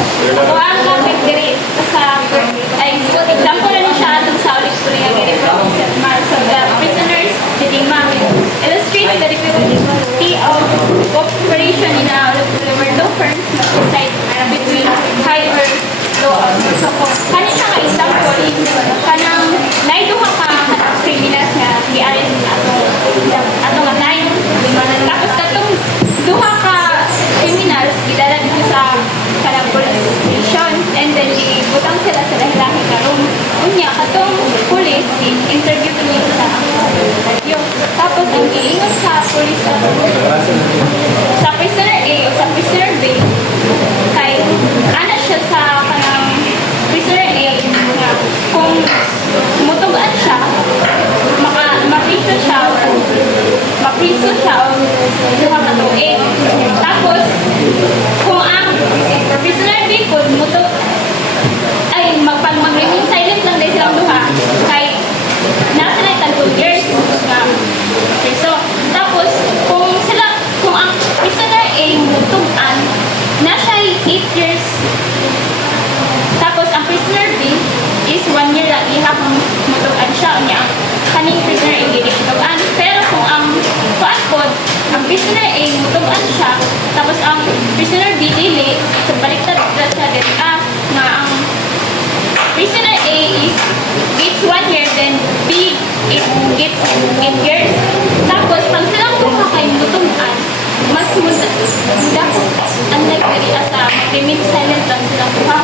Kung ang kapit diri sa ay example na siya atong sa ulit ko niya gani so the prisoners dilemma illustrates the difficulty of cooperation in a where no firms must decide between high or low officers. So kung kani siya nga example is kanang naiduha ka criminals nga i-arrest atong atay tapos katong duha ka criminals gidala dito sa kanang police station and then ibutang sila sa lahi-lahi ka room unya katong police interview niya sa interview tapos ang giingon sa police sa prisoner A o sa prisoner B kay ana siya sa kanang prisoner A nga kung mutugan siya mapriso siya o duha ka tuig tapos kung ang prisoner B kung muto ay mag-remain silent lang dahil silang duha kay nasa na itang 2 years nga priso tapos kung ang prisoner A mutugan na siya 8 years tapos ang prisoner B is 1 year lang iha kung mutugan siya niya kaning prisoner A mutugan pero kung ang paanpod ang prisoner A mutugan siya tapos ang prisoner B dili so baliktad siya din nga ang prisoner A is gets 1 year then B it gets 8 years tapos pag silang duha kay mutugan mas munda ko unlike very asa remain silent lang silang duha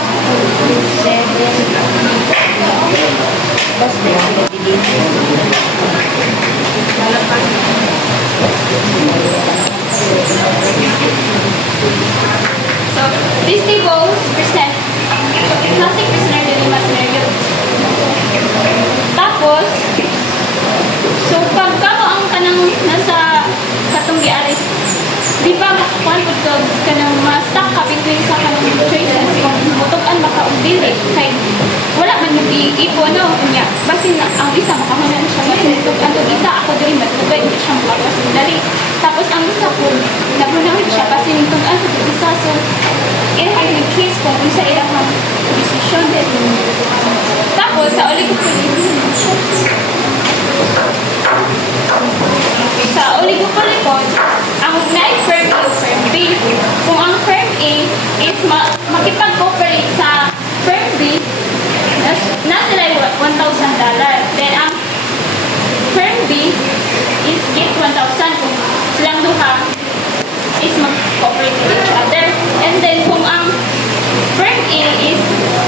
so these tables present classic prisoner dilemma scenario tapos so pag kamo ang kanang nasa katong gi-arrest di ba makakuan po to kanang ma-stuck ka between sa kanang choices kung mutugan baka o dili kay wala man yung iipo no niya basin ang isa makahanan siya basin mutugan to isa ako diri matugay hindi siya makawas dali tapos ang isa po nabunawin siya basin mutugan to isa so in any case kung isa ilang decision din tapos sa ulit ko sa oligopoly ang na-firm A o firm B. Kung ang firm A is makipag-cooperate sa firm B, na sila $1,000. Then ang firm B is get 1,000 kung silang duha is mag-cooperate with each other. And then kung ang firm A is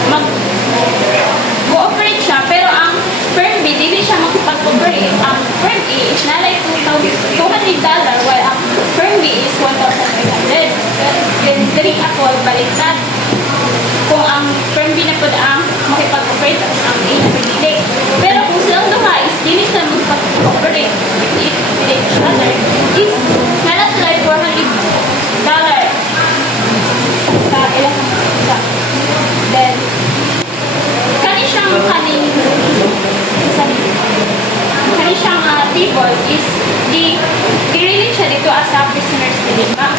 mag-cooperate siya, pero ang firm B dili siya makipag-cooperate. Ang firm A is nalay $200 while ang firm B is 1,500. Then diri ako baliktad. Kung ang firm B na po ang makipag-cooperate tapos ang A na pagdili. Pero kung silang duha is dili sila makipag-cooperate with each other is nala sila $400 sa ilang isa. Then kani siyang table is i-relate siya dito as a prisoner's dilemma.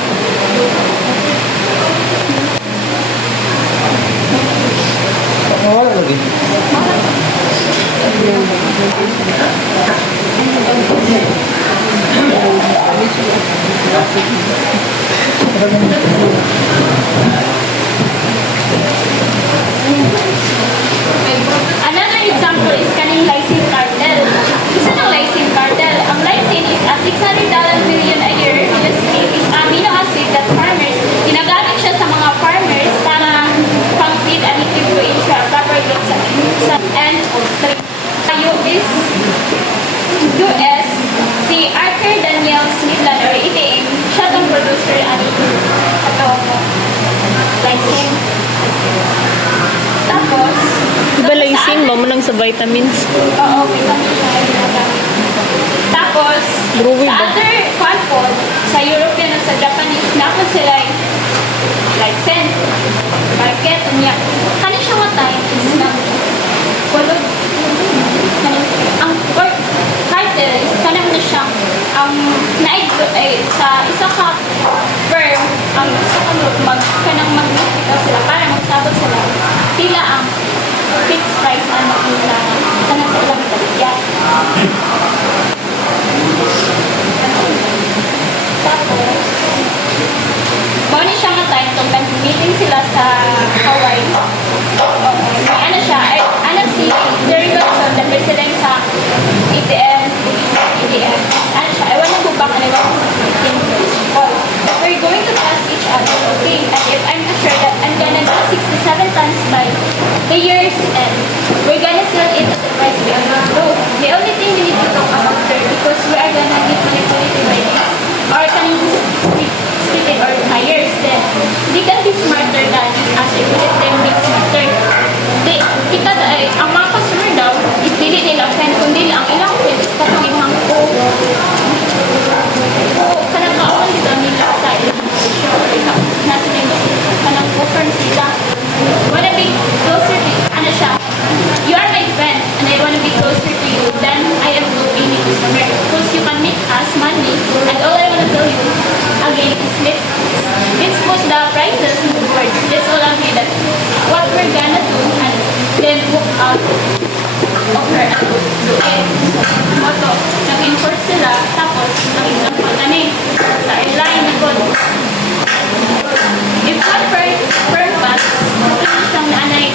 Wala lagi. Another example is kaning lysine cartel. Isa ng lysine cartel. Ang lysine is a $600 million a year is amino acid that farmers, ginagamit siya sa mga farmers para pang-feed and ensure proper growth and is US si Arthur Daniel Smithland or ATM siya itong producer at itong lysine. Tapos Diba lysine ba mo nang sa vitamins? oo, vitamin siya. Tapos Growing sa ba? other quadpod sa European at sa Japanese napon sila lysine market niya kanin siya matay is na kulog ang cartel is kanang na siya ang naig sa isa ka firm ang isa ka kanang mag-makita sila para sila yung sa ATM, ATM. Ano siya, I wanna go back and I wanna in call. We're going to trust each other, okay? And if I'm sure that I'm gonna do 67 tons by the year's end, we're gonna sell it at the price we are gonna go. The only thing we need to talk about here, because we are gonna be manipulated by this, or can splitting our tires, then they can be smarter than us if we let them be smarter. Kita ay, ang mga customer daw, is dili nila fan, kundi ang ilang fan is katong imang ko. Kanang kauman dito nila sa ilang shop, nasa nila, kanang offer sila. Wanna be closer to, ano siya, you are my friend, and I wanna be closer to you, then I am good in it customer. Because you can make us money, and all I wanna tell you, again, is let's put the prices in the board. Let's all agree that what we're gonna do, and then book out offer and do it. Moto, nag-enforce sila, tapos, nag-example na sa airline na po. If one per pass, ito siyang naanay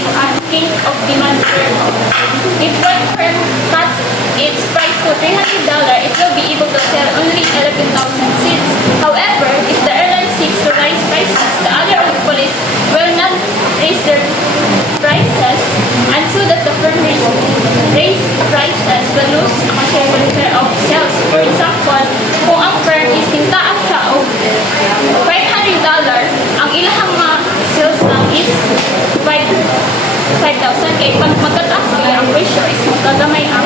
king of demand curve. If one per pass, it's priced to $300, it will be able to sell only 11,000 seats. However, if the airline seeks to raise prices, the other monopolists will not raise their prices, and so that the firm raise prices will lose a considerable share of sales. For example, kung ang firm is hintaan siya o $500, ang ilang mga sales lang is 5,000. Kaya pag magkataas kaya ang ratio is magkagamay ang